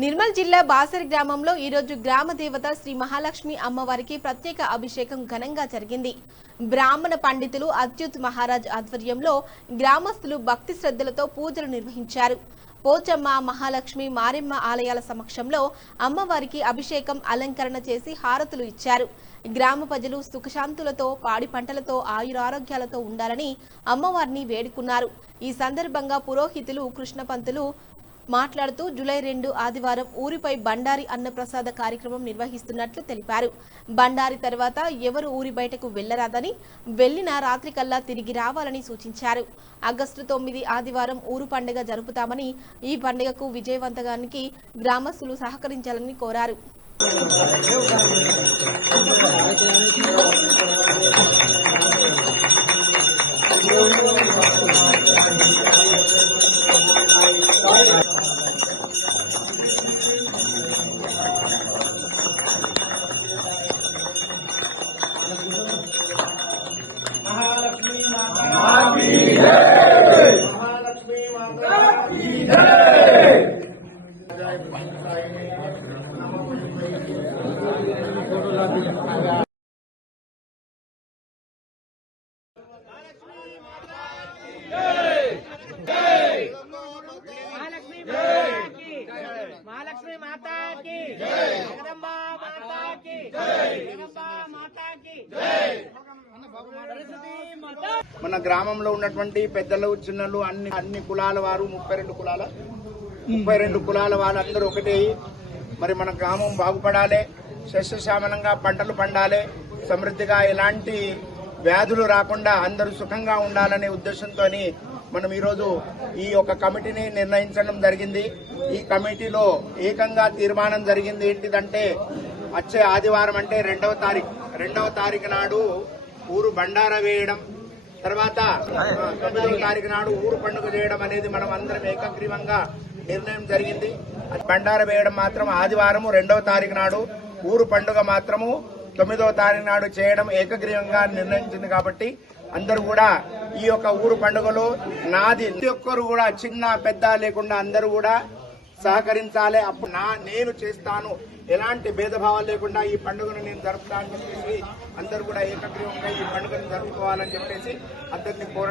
నిర్మల్ జిల్లా బాసర్ గ్రామంలో ఈరోజు గ్రామ దేవత శ్రీ మహాలక్ష్మి అమ్మవారికి ప్రత్యేక అభిషేకం ఘనంగా జరిగింది. బ్రాహ్మణ పండితులు అచ్యుత్ మహారాజ్ ఆధ్వర్యంలో గ్రామస్తులు భక్తి శ్రద్ధలతో పూజలు నిర్వహించారు. పోచమ్మ, మహాలక్ష్మి, మారెమ్మ ఆలయాల సమక్షంలో అమ్మవారికి అభిషేకం, అలంకరణ చేసి హారతులు ఇచ్చారు. గ్రామ ప్రజలు సుఖశాంతులతో, పాడి పంటలతో, ఆయురారోగ్యాలతో ఉండాలని అమ్మవారిని వేడుకున్నారు. ఈ సందర్భంగా పురోహితులు కృష్ణపంతులు మాట్లాడుతూ జూలై 2 ఆదివారం ఊరిపై బండారి అన్నప్రసాద కార్యక్రమం నిర్వహిస్తున్నట్లు తెలిపారు. బండారి తర్వాత ఎవరు ఊరి బయటకు వెళ్లరాదని, వెళ్లిన రాత్రికల్లా తిరిగి రావాలని సూచించారు. ఆగస్టు 9 ఆదివారం ఊరు పండుగ జరుపుతామని, ఈ పండుగకు విజయవంతానికి గ్రామస్తులు సహకరించాలని కోరారు. महालक्ष्मी माता की जय। महालक्ष्मी माता की जय। महालक्ष्मी माता की जय। जगदम्बा माता की जय। जगदम्बा माता की जय। మన గ్రామంలో ఉన్నటువంటి పెద్దలు, చిన్నలు, అన్ని కులాల వారు 32 కులాల వాళ్ళందరూ ఒకటే. మరి మన గ్రామం బాగుపడాలి, సస్యశ్యామలంగా పంటలు పండాలి, సమృద్ధిగా ఎలాంటి వ్యాధులు రాకుండా అందరూ సుఖంగా ఉండాలనే ఉద్దేశంతో మనం ఈరోజు ఈ యొక్క కమిటీని నిర్ణయించడం జరిగింది. ఈ కమిటీలో ఏకంగా తీర్మానం జరిగింది ఏంటిదంటే, వచ్చే ఆదివారం అంటే 2వ తారీఖు నాడు ఊరు బండారా వేయడం, తర్వాత 9వ తారీఖు నాడు ఊరు పండుగ చేయడం అనేది మనం అందరం ఏకగ్రీవంగా నిర్ణయం జరిగింది. బండారా వేయడం మాత్రం ఆదివారం 2వ తారీఖు నాడు, ఊరు పండుగ మాత్రము 9వ తారీఖు నాడు చేయడం ఏకగ్రీవంగా నిర్ణయించింది. కాబట్టి అందరూ కూడా ఈ యొక్క ఊరు పండుగలో ప్రతి ఒక్కరు కూడా చిన్న పెద్ద లేకుండా అందరూ కూడా సహకరించాలి. అప్పుడు నేను చేస్తాను, ఎలాంటి భేదభావాలు లేకుండా ఈ పండుగను నేను జరుపుతానని చెప్పేసి అందరూ కూడా ఏకగ్రీవంగా ఈ పండుగను జరుపుకోవాలని చెప్పేసి అందరినీ కోరడం.